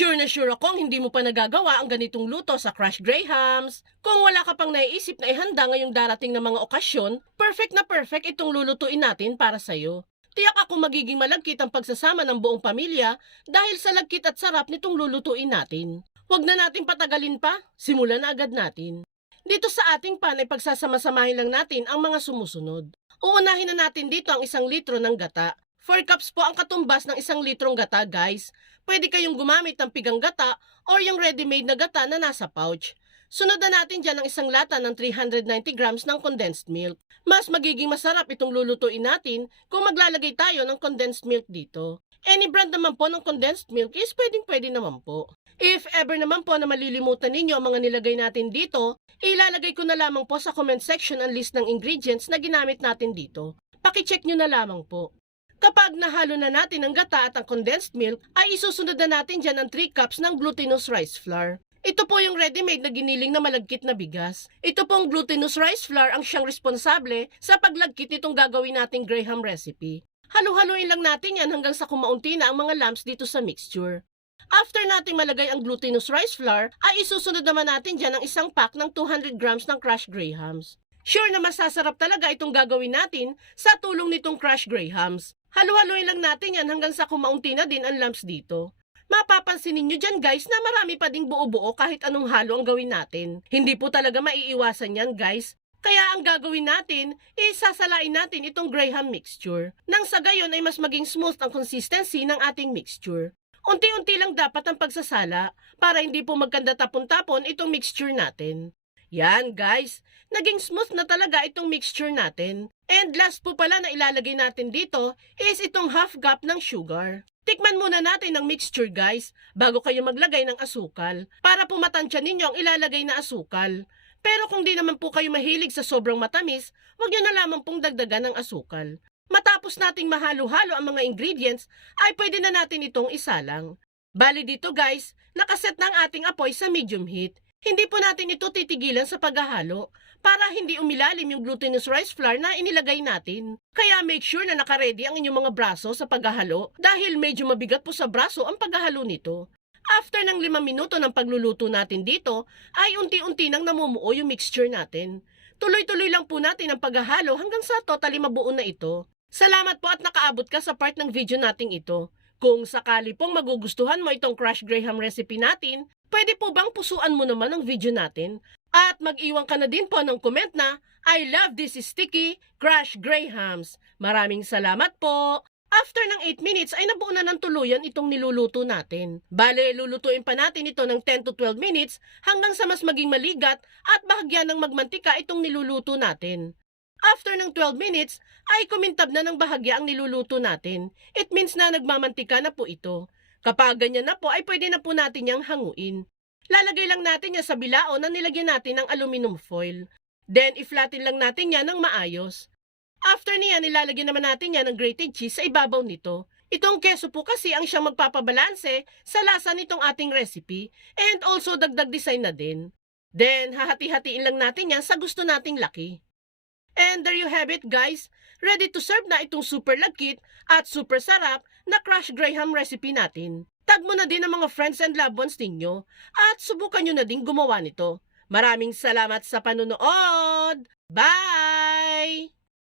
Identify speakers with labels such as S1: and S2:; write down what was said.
S1: Sure na sure akong hindi mo pa nagagawa ang ganitong luto sa Crush Grahams. Kung wala ka pang naiisip na ihanda ngayong darating na mga okasyon, perfect na perfect itong lulutuin natin para sa'yo. Tiyak ako magiging malagkit ang pagsasama ng buong pamilya dahil sa lagkit at sarap nitong lulutuin natin. Huwag na nating patagalin pa, simulan na agad natin. Dito sa ating pan ay pagsasama-samahin lang natin ang mga sumusunod. Uunahin na natin dito ang isang litro ng gata. 4 cups po ang katumbas ng isang litrong gata guys. Pwede kayong gumamit ng pigang gata or yung ready-made na gata na nasa pouch. Sunod na natin dyan ang isang lata ng 390 grams ng condensed milk. Mas magiging masarap itong lulutuin natin kung maglalagay tayo ng condensed milk dito. Any brand naman po ng condensed milk is pwedeng pwede naman po. If ever naman po na malilimutan ninyo ang mga nilagay natin dito, ilalagay ko na lamang po sa comment section ang list ng ingredients na ginamit natin dito. Pakicheck nyo na lamang po. Kapag nahalo na natin ang gata at ang condensed milk, ay isusunod na natin dyan ang 3 cups ng glutinous rice flour. Ito po yung ready-made na giniling na malagkit na bigas. Ito pong glutinous rice flour ang siyang responsable sa paglagkit nitong gagawin nating Graham recipe. Halu-haluin lang natin yan hanggang sa kumaunti na ang mga lumps dito sa mixture. After nating malagay ang glutinous rice flour, ay isusunod naman natin dyan ang isang pack ng 200 grams ng crushed grahams. Sure na masasarap talaga itong gagawin natin sa tulong nitong crushed grahams. Halu-haluin lang natin yan hanggang sa kumaunti na din ang lumps dito. Mapapansin ninyo dyan guys na marami pa ding buo-buo kahit anong halo ang gawin natin. Hindi po talaga maiiwasan yan guys. Kaya ang gagawin natin, isasalain natin itong Graham mixture. Nang sa gayon ay mas maging smooth ang consistency ng ating mixture. Unti-unti lang dapat ang pagsasala para hindi po magkanda tapon-tapon itong mixture natin. Yan guys, naging smooth na talaga itong mixture natin. And last po pala na ilalagay natin dito is itong half cup ng sugar. Tikman muna natin ang mixture guys bago kayo maglagay ng asukal para po matansya ninyo ang ilalagay na asukal. Pero kung di naman po kayo mahilig sa sobrang matamis, huwag nyo na lamang pong dagdagan ng asukal. Matapos nating mahalo-halo ang mga ingredients, ay pwede na natin itong isalang. Bali dito guys, nakaset na ang ating apoy sa medium heat. Hindi po natin ito titigilan sa paghahalo para hindi umilalim yung glutinous rice flour na inilagay natin. Kaya make sure na nakaredy ang inyong mga braso sa paghahalo dahil medyo mabigat po sa braso ang paghahalo nito. After ng limang minuto ng pagluluto natin dito, ay unti-unti nang namumuo yung mixture natin. Tuloy-tuloy lang po natin ang paghahalo hanggang sa totally mabuo na ito. Salamat po at nakaabot ka sa part ng video nating ito. Kung sakali pong magugustuhan mo itong Crush Graham recipe natin, pwede po bang pusuan mo naman ang video natin? At mag-iwan ka na din po ng comment na, I love this sticky Crush Grahams. Maraming salamat po! After ng 8 minutes ay nabuo na ng tuluyan itong niluluto natin. Bale, lulutuin pa natin ito ng 10 to 12 minutes hanggang sa mas maging maligat at bahagyan ng magmantika itong niluluto natin. After ng 12 minutes, ay kumintab na ng bahagya ang niluluto natin. It means na nagmamantika na po ito. Kapag ganyan na po, ay pwede na po natin yang hanguin. Lalagay lang natin yan sa bilao na nilagyan natin ng aluminum foil. Then, iflatin lang natin yan ng maayos. After niyan, nilalagyan naman natin yan ng grated cheese sa ibabaw nito. Itong keso po kasi ang siyang magpapabalanse sa lasa nitong ating recipe and also dagdag design na din. Then, hahati-hatiin lang natin yan sa gusto nating laki. And there you have it guys. Ready to serve na itong super lagkit at super sarap na Crush Graham recipe natin. Tag mo na din ang mga friends and loved ones ninyo at subukan nyo na din gumawa nito. Maraming salamat sa panunood! Bye!